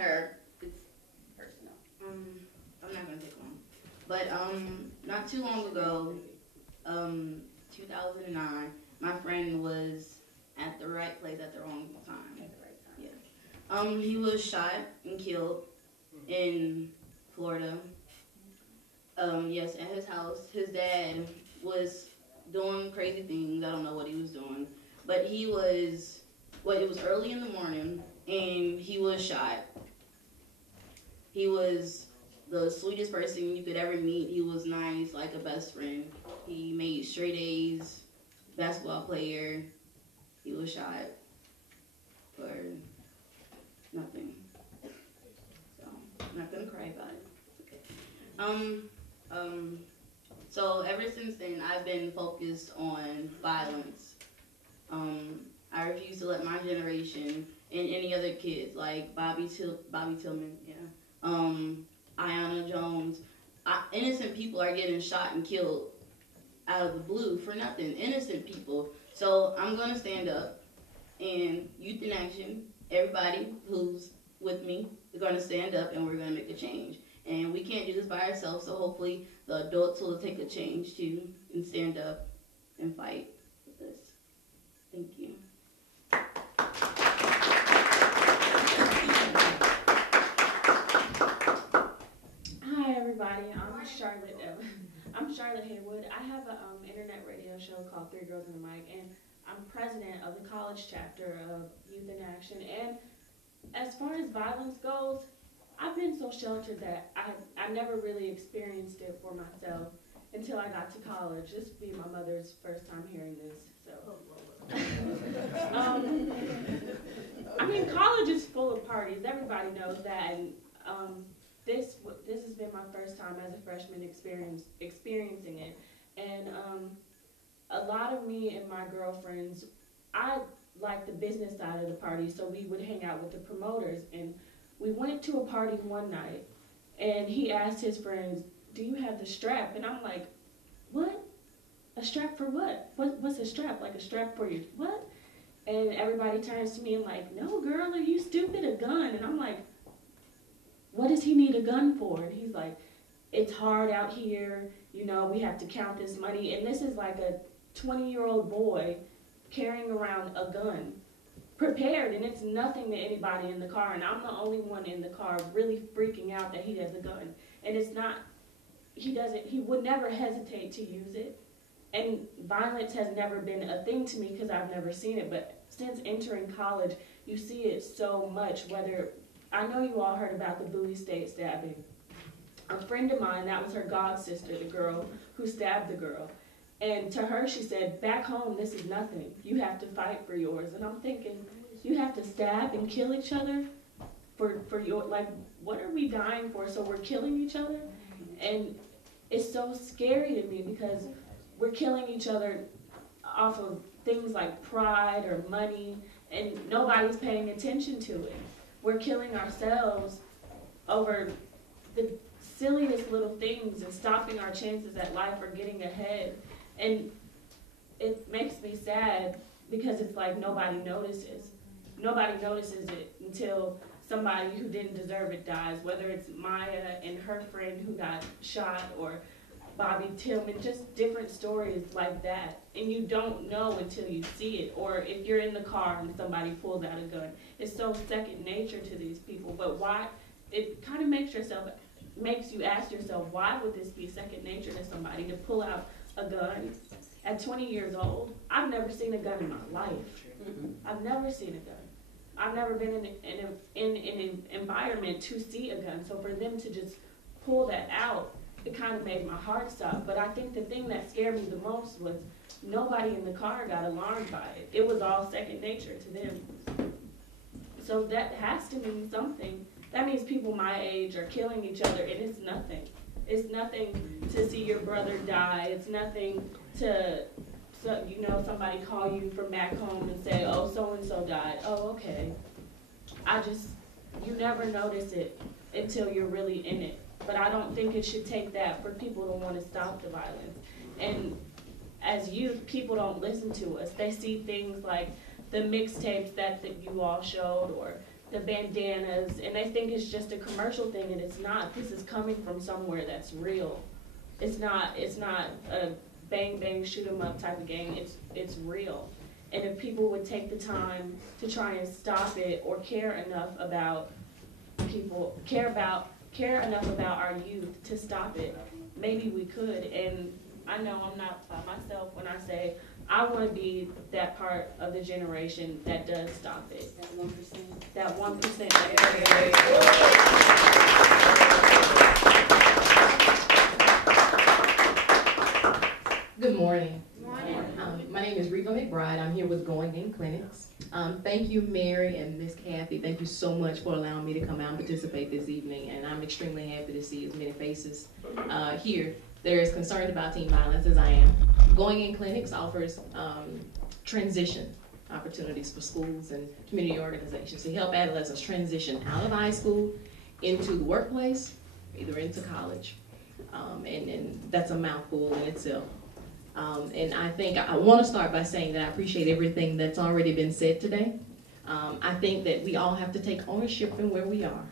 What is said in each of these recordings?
her. It's personal. I'm not gonna take long. But not too long ago, 2009, my friend was at the right place at the wrong time. At the right time. Yeah. He was shot and killed in Florida. Yes, at his house. His dad was doing crazy things. I don't know what he was doing, but he was. Well, it was early in the morning, and he was shot. He was the sweetest person you could ever meet. He was nice, like a best friend. He made straight A's, basketball player. He was shot for nothing. So I'm not gonna cry about it. It's okay. So ever since then, I've been focused on violence. I refuse to let my generation and any other kids like Bobby Tillman, Aiyana Jones, innocent people are getting shot and killed out of the blue for nothing. Innocent people. So I'm gonna stand up, and Youth in Action, everybody who's with me, is gonna stand up, and we're gonna make a change. And we can't do this by ourselves. So hopefully the adults will take a change too and stand up and fight with this. Thank you. Hi everybody, I'm Charlotte Haywood. I have an internet radio show called Three Girls and a Mic, and I'm president of the college chapter of Youth in Action. And as far as violence goes, I've been so sheltered that I never really experienced it for myself until I got to college. This will be my mother's first time hearing this, so. I mean, college is full of parties. Everybody knows that. And this has been my first time as a freshman experiencing it. And a lot of me and my girlfriends, I like the business side of the party, so we would hang out with the promoters. And we went to a party one night, and he asked his friends, "Do you have the strap?" And I'm like, "What? A strap for what? What's a strap? Like a strap for your what?" And everybody turns to me and like, "No, girl, are you stupid? A gun?" And I'm like, "What does he need a gun for?" And he's like, "It's hard out here. You know, we have to count this money." And this is like a 20-year-old boy carrying around a gun, prepared, and it's nothing to anybody in the car. And I'm the only one in the car really freaking out that he has a gun. And it's not, he would never hesitate to use it. And violence has never been a thing to me because I've never seen it. But since entering college, you see it so much, I know you all heard about the Bowie State stabbing. A friend of mine, that was her god sister, the girl who stabbed the girl. And to her, she said, "Back home, this is nothing. You have to fight for yours." And I'm thinking, you have to stab and kill each other for your, like, what are we dying for? So we're killing each other? And it's so scary to me because we're killing each other off of things like pride or money, and nobody's paying attention to it. We're killing ourselves over the silliest little things and stopping our chances at life or getting ahead. And it makes me sad because it's like nobody notices. Nobody notices it until somebody who didn't deserve it dies, whether it's Maya and her friend who got shot or Bobby Tillman, just different stories like that. And you don't know until you see it. Or if you're in the car and somebody pulls out a gun. It's so second nature to these people. But why? It kind of makes you ask yourself, why would this be second nature to somebody to pull out a gun at 20 years old? I've never seen a gun in my life. I've never seen a gun. I've never been in an environment to see a gun. So for them to just pull that out, it kind of made my heart stop. But I think the thing that scared me the most was nobody in the car got alarmed by it. It was all second nature to them. So that has to mean something. That means people my age are killing each other, and it's nothing. It's nothing to see your brother die. It's nothing to, somebody call you from back home and say, "Oh, so-and-so died." Oh, okay. You never notice it until you're really in it. But I don't think it should take that for people to want to stop the violence. And as youth, people don't listen to us. They see things like the mixtapes that you all showed, or the bandanas, and they think it's just a commercial thing, and it's not. This is coming from somewhere that's real. It's not a bang bang shoot 'em up type of game. It's real. And if people would take the time to try and stop it, or care enough about our youth to stop it, maybe we could. And I know I'm not by myself when I say I want to be that part of the generation that does stop it. That 1%. That 1%. Good morning. My name is Reva McBride. I'm here with Going In Clinics. Thank you, Mary and Miss Kathy. Thank you so much for allowing me to come out and participate this evening. And I'm extremely happy to see as many faces here that are as concerned about teen violence as I am. Going In Clinics offers transition opportunities for schools and community organizations to help adolescents transition out of high school into the workplace, either into college. And that's a mouthful in itself. And I think I want to start by saying that I appreciate everything that's already been said today. I think that we all have to take ownership in where we are,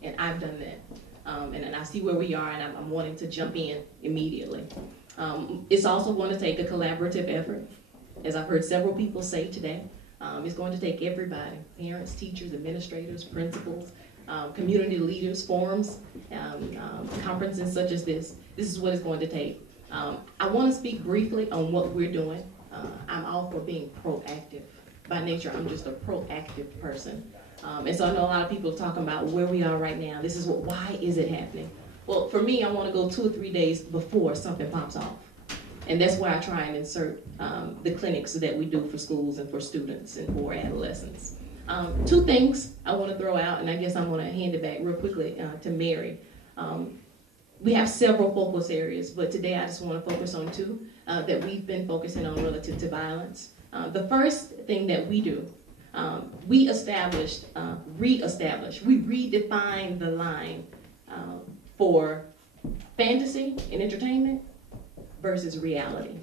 and I've done that. And I see where we are, and I'm wanting to jump in immediately. It's also going to take a collaborative effort, as I've heard several people say today. It's going to take everybody, parents, teachers, administrators, principals, community leaders, forums, conferences such as this. This is what it's going to take. I want to speak briefly on what we're doing. I'm all for being proactive. By nature, I'm just a proactive person. And so I know a lot of people are talking about where we are right now. This is why is it happening? Well, for me, I want to go 2 or 3 days before something pops off. And that's where I try and insert the clinics that we do for schools and for students and for adolescents. 2 things I want to throw out, and I guess I'm going to hand it back real quickly to Mary. We have several focus areas, but today I just want to focus on 2 that we've been focusing on relative to violence. The first thing that we do, we redefine the line for fantasy and entertainment versus reality.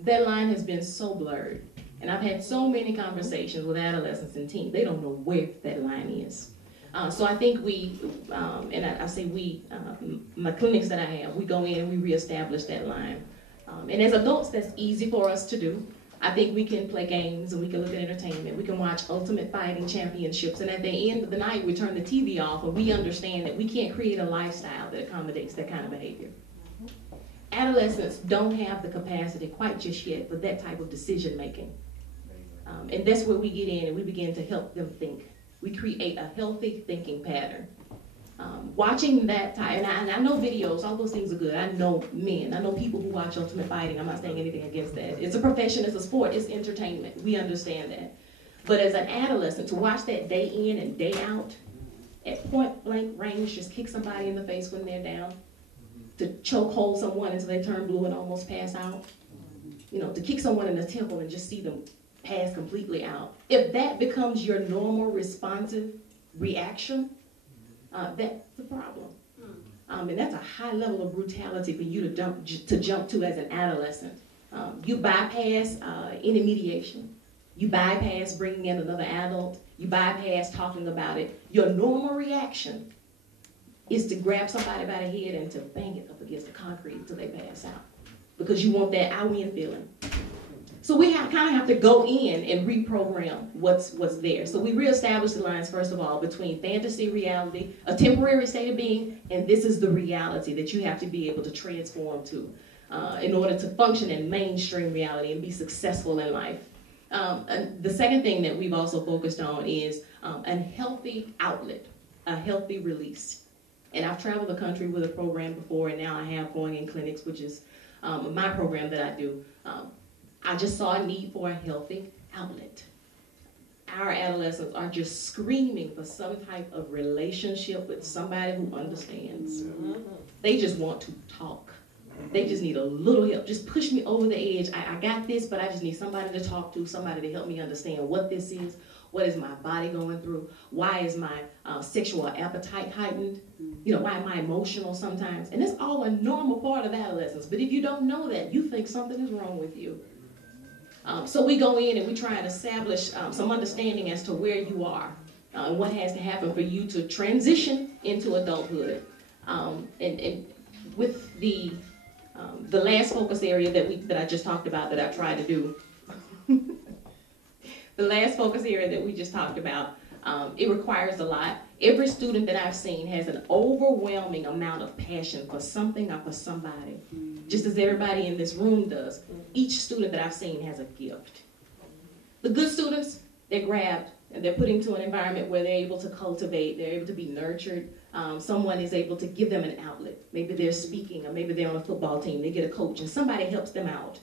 That line has been so blurred, and I've had so many conversations with adolescents and teens. They don't know where that line is. So I think we, and I say we, my clinics that I have, we go in and we reestablish that line. And as adults, that's easy for us to do. I think we can play games and we can look at entertainment. We can watch Ultimate Fighting Championships, and at the end of the night, we turn the TV off and we understand that we can't create a lifestyle that accommodates that kind of behavior. Adolescents don't have the capacity quite just yet for that type of decision making. And that's where we get in and we begin to help them think. We create a healthy thinking pattern. Watching that type, and I know videos, all those things are good. I know men, I know people who watch Ultimate Fighting. I'm not saying anything against that. It's a profession, it's a sport, it's entertainment. We understand that. But as an adolescent, to watch that day in and day out, at point blank range, just kick somebody in the face when they're down, to choke hold someone until they turn blue and almost pass out, you know, to kick someone in the temple and just see them pass completely out. If that becomes your normal responsive reaction, that's the problem. And that's a high level of brutality for you to jump to as an adolescent. You bypass any mediation. You bypass bringing in another adult. You bypass talking about it. Your normal reaction is to grab somebody by the head and to bang it up against the concrete until they pass out, because you want that I win feeling. So we kind of have to go in and reprogram what's there. So we reestablish the lines, first of all, between fantasy, reality, a temporary state of being, and this is the reality that you have to be able to transform to in order to function in mainstream reality and be successful in life. And the second thing that we've also focused on is a healthy outlet, a healthy release. And I've traveled the country with a program before, and now I have Going In Clinics, which is my program that I do. I just saw a need for a healthy outlet. Our adolescents are just screaming for some type of relationship with somebody who understands. They just want to talk. They just need a little help. Just push me over the edge. I got this, but I just need somebody to talk to, somebody to help me understand what this is. What is my body going through? Why is my sexual appetite heightened? You know, why am I emotional sometimes? And it's all a normal part of adolescence. But if you don't know that, you think something is wrong with you. So we go in and we try and establish some understanding as to where you are what has to happen for you to transition into adulthood. And with the last focus area that I just talked about, that I tried to do, the last focus area that we just talked about, it requires a lot. Every student that I've seen has an overwhelming amount of passion for something or for somebody, just as everybody in this room does. Each student that I've seen has a gift. The good students, they're grabbed and they're put into an environment where they're able to cultivate, they're able to be nurtured. Someone is able to give them an outlet. Maybe they're speaking, or maybe they're on a football team, they get a coach and somebody helps them out.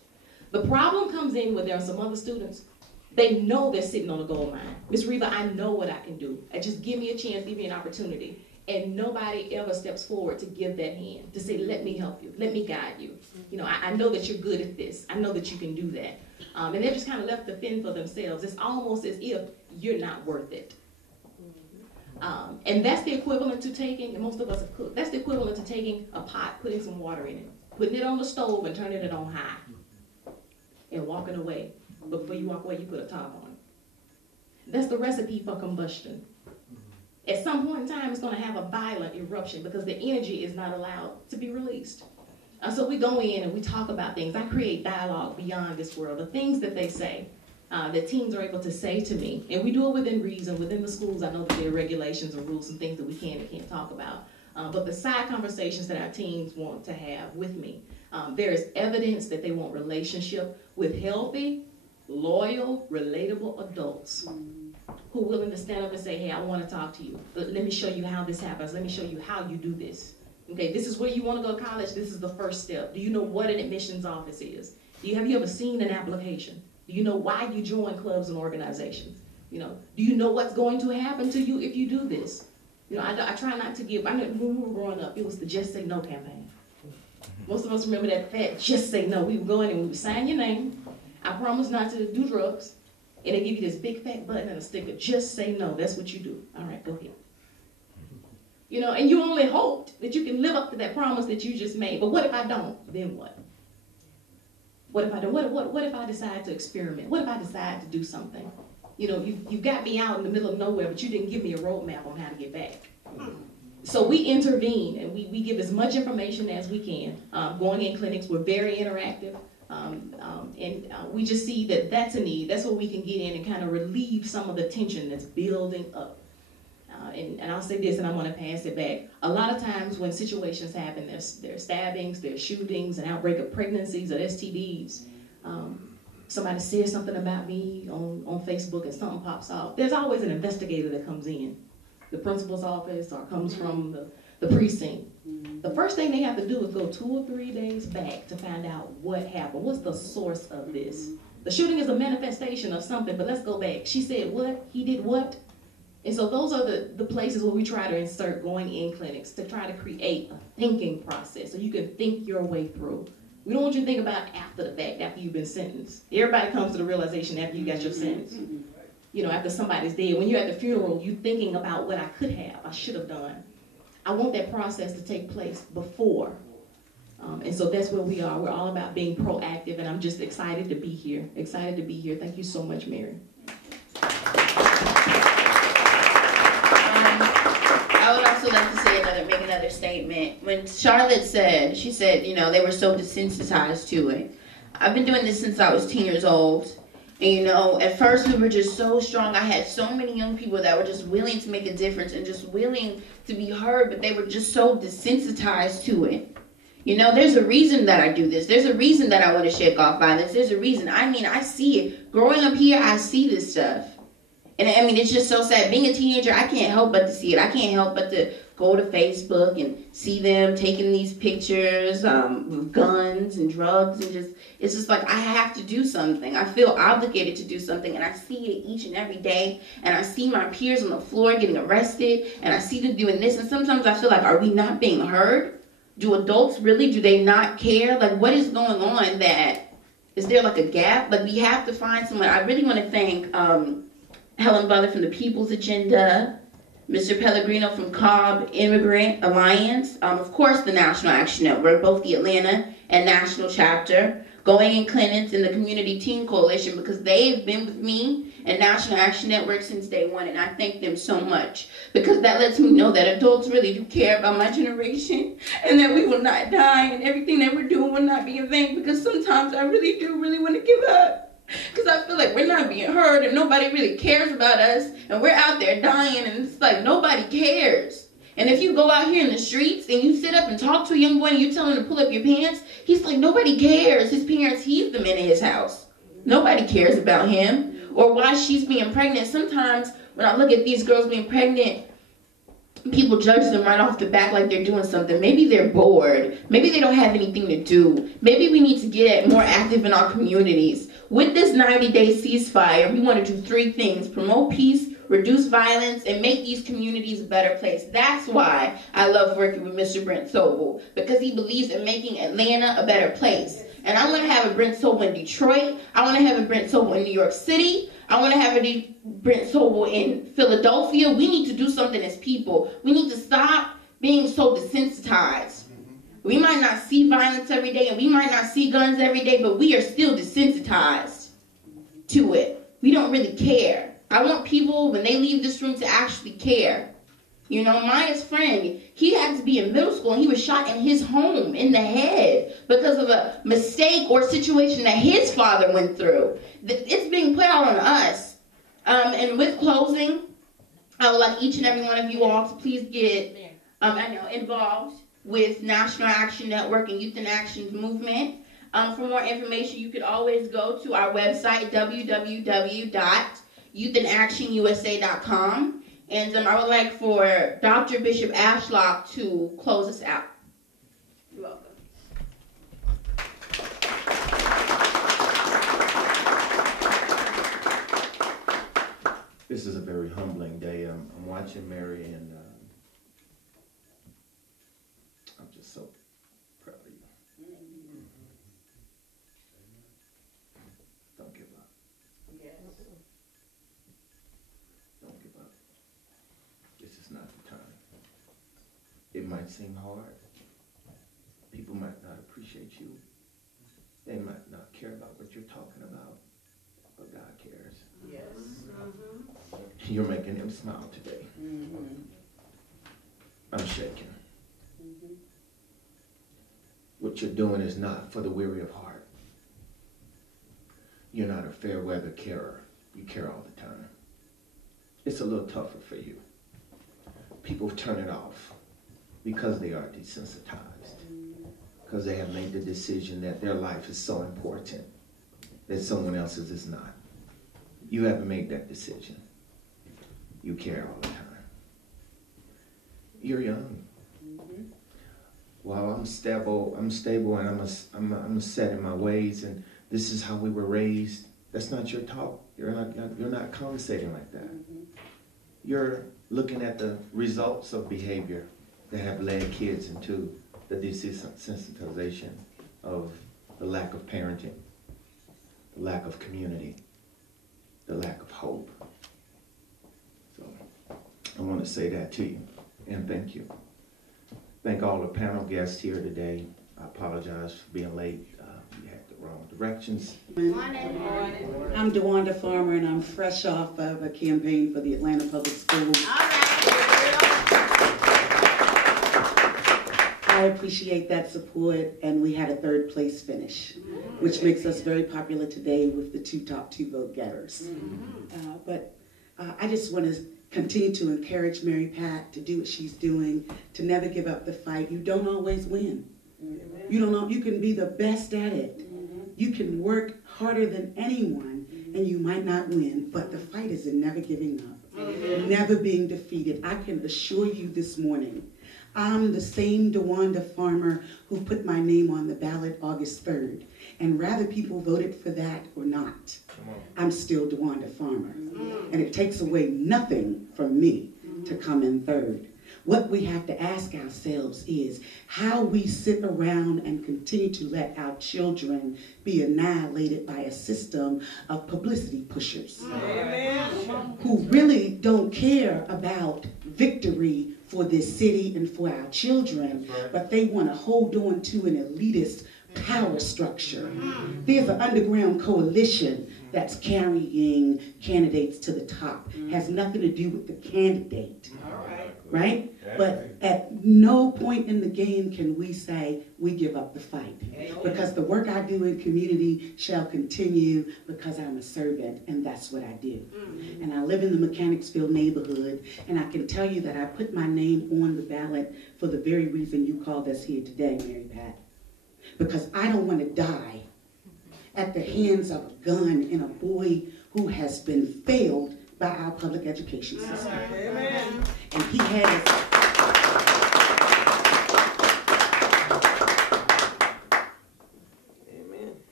The problem comes in when there are some other students, they know they're sitting on a gold mine. Ms. Reva, I know what I can do. Just give me a chance, give me an opportunity. And nobody ever steps forward to give that hand, to say, let me help you, let me guide you. You know, I know that you're good at this. I know that you can do that. And they're just kind of left to fend for themselves. It's almost as if you're not worth it. And that's the equivalent to taking, and most of us have cooked, that's the equivalent to taking a pot, putting some water in it, putting it on the stove and turning it on high, and walking away. But before you walk away, you put a top on it. That's the recipe for combustion. At some point in time, it's going to have a violent eruption because the energy is not allowed to be released. So we go in and we talk about things. I create dialogue beyond this world, the things that they say, that teens are able to say to me. And we do it within reason. Within the schools, I know that there are regulations and rules and things that we can and can't talk about. But the side conversations that our teens want to have with me, there is evidence that they want relationship with healthy, loyal, relatable adults who are willing to stand up and say, hey, I want to talk to you. Let me show you how this happens. Let me show you how you do this. Okay, this is where you want to go to college. This is the first step. Do you know what an admissions office is? Have you ever seen an application? Do you know why you join clubs and organizations? You know, do you know what's going to happen to you if you do this? You know, I try not to give, I know when we were growing up, it was the Just Say No campaign. Most of us remember that fat Just Say No. We would go in and we would sign your name. I promise not to do drugs. And they give you this big fat button and a sticker. Just say no. That's what you do. All right, go ahead. You know, and you only hoped that you can live up to that promise that you just made. But what if I don't? Then what? What if I don't? What if I decide to experiment? What if I decide to do something? You know, you got me out in the middle of nowhere, but you didn't give me a roadmap on how to get back. So we intervene and we give as much information as we can. Going in clinics, we're very interactive. We just see that that's a need. That's where we can get in and kind of relieve some of the tension that's building up. And I'll say this, and I'm going to pass it back. A lot of times when situations happen, there's stabbings, there's shootings, an outbreak of pregnancies or STDs. Somebody says something about me on Facebook and something pops off. There's always an investigator that comes in. The principal's office or comes from the precinct. The first thing they have to do is go 2 or 3 days back to find out what happened. What's the source of this? The shooting is a manifestation of something, but let's go back. She said what? He did what? And so those are the places where we try to insert going in clinics to try to create a thinking process so you can think your way through. We don't want you to think about after the fact, after you've been sentenced. Everybody comes to the realization after you got your sentence. You know, after somebody's dead. When you're at the funeral, you're thinking about what I could have, I should have done. I want that process to take place before. And so that's where we are. We're all about being proactive, and I'm just excited to be here. Excited to be here. Thank you so much, Mary. I would also like to say make another statement. When Charlotte said, she said, you know, they were so desensitized to it. I've been doing this since I was 10 years old. And, you know, at first we were just so strong. I had so many young people that were just willing to make a difference and just willing to be heard, but they were just so desensitized to it. You know, there's a reason that I do this. There's a reason that I want to shake off violence. There's a reason. I mean, I see it. Growing up here, I see this stuff. And I mean, it's just so sad. Being a teenager, I can't help but to see it. I can't help but to go to Facebook and see them taking these pictures with guns and drugs and just, it's just like I have to do something. I feel obligated to do something, and I see it each and every day. And I see my peers on the floor getting arrested, and I see them doing this. And sometimes I feel like, are we not being heard? Do adults really, do they not care? Like, what is going on that, is there like a gap? Like, we have to find someone. I really want to thank Helen Butler from the People's Agenda, Mr. Pellegrino from Cobb Immigrant Alliance, of course the National Action Network, both the Atlanta and national chapter. going in clinics in the Community Teen Coalition, because they've been with me and National Action Network since day one, and I thank them so much, because that lets me know that adults really do care about my generation, and that we will not die, and everything that we're doing will not be in vain, because sometimes I really do want to give up. Because I feel like we're not being heard and nobody really cares about us, and we're out there dying, and it's like nobody cares. And if you go out here in the streets and you sit up and talk to a young boy and you tell him to pull up your pants, he's like, nobody cares. His parents heave them into his house. Nobody cares about him or why she's being pregnant. Sometimes when I look at these girls being pregnant, people judge them right off the bat like they're doing something. Maybe they're bored. Maybe they don't have anything to do. Maybe we need to get more active in our communities. With this 90-day ceasefire, we want to do 3 things: promote peace, reduce violence, and make these communities a better place. That's why I love working with Mr. Brent Sobel, because he believes in making Atlanta a better place. And I want to have a Brent Sobel in Detroit. I want to have a Brent Sobel in New York City. I want to have a Brent Sobel in Philadelphia. We need to do something as people. We need to stop being so desensitized. We might not see violence every day, and we might not see guns every day, but we are still desensitized to it. We don't really care. I want people, when they leave this room, to actually care. You know, Maya's friend, he had to be in middle school, and he was shot in his home in the head because of a mistake or situation that his father went through. It's being put out on us. And with closing, I would like each and every one of you all to please get involved with National Action Network and Youth in Action's movement. For more information, you could always go to our website, www.youthinactionusa.com. And I would like for Dr. Bishop Ashlock to close us out. You're welcome. This is a very humbling day. I'm watching Mary, and I'm just so proud of you. Don't give up. Yes. Don't give up. This is not the time. It might seem hard. People might not appreciate you. They might not care about what you're talking about, but God cares. Yes. You're making him smile today. I'm shaking. What you're doing is not for the weary of heart. You're not a fair weather carer. You care all the time. It's a little tougher for you. People turn it off because they are desensitized, because they have made the decision that their life is so important that someone else's is not. You haven't made that decision. You care all the time. You're young. Well, I'm stable, and I'm set in my ways, and this is how we were raised. That's not your talk. You're not conversating like that. You're looking at the results of behavior that have led kids into the desensitization of the lack of parenting, the lack of community, the lack of hope. So I want to say that to you, and thank you. Thank all the panel guests here today. I apologize for being late. We had the wrong directions. I'm DeWanda Farmer, and I'm fresh off of a campaign for the Atlanta Public Schools. I appreciate that support, and we had a 3rd place finish, which makes us very popular today with the top 2 vote getters. But I just want to continue to encourage Mary Pat to do what she's doing, to never give up the fight. You don't always win. You don't know, you can be the best at it. You can work harder than anyone, and you might not win, but the fight is in never giving up, never being defeated. I can assure you this morning, I'm the same DeWanda Farmer who put my name on the ballot August 3rd. And rather people voted for that or not, I'm still DeWanda Farmer. And it takes away nothing from me to come in 3rd. What we have to ask ourselves is how we sit around and continue to let our children be annihilated by a system of publicity pushers who really don't care about victory for this city and for our children, but they want to hold on to an elitist power structure. There's an underground coalition that's carrying candidates to the top. Has nothing to do with the candidate. Right? But at no point in the game can we say we give up the fight. Because the work I do in community shall continue because I'm a servant, and that's what I do. And I live in the Mechanicsville neighborhood, and I can tell you that I put my name on the ballot for the very reason you called us here today, Mary Pat. Because I don't want to die at the hands of a gun and a boy who has been failed by our public education system. Amen. And he has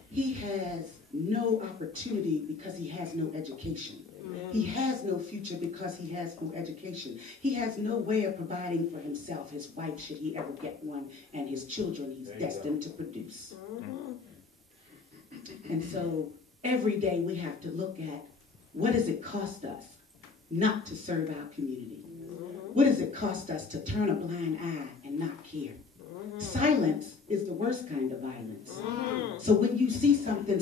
he has no opportunity because he has no education. He has no future because he has no education. He has no way of providing for himself, his wife, should he ever get one, and his children he's destined to produce. And so every day we have to look at, what does it cost us not to serve our community? What does it cost us to turn a blind eye and not care? Silence is the worst kind of violence. So when you see something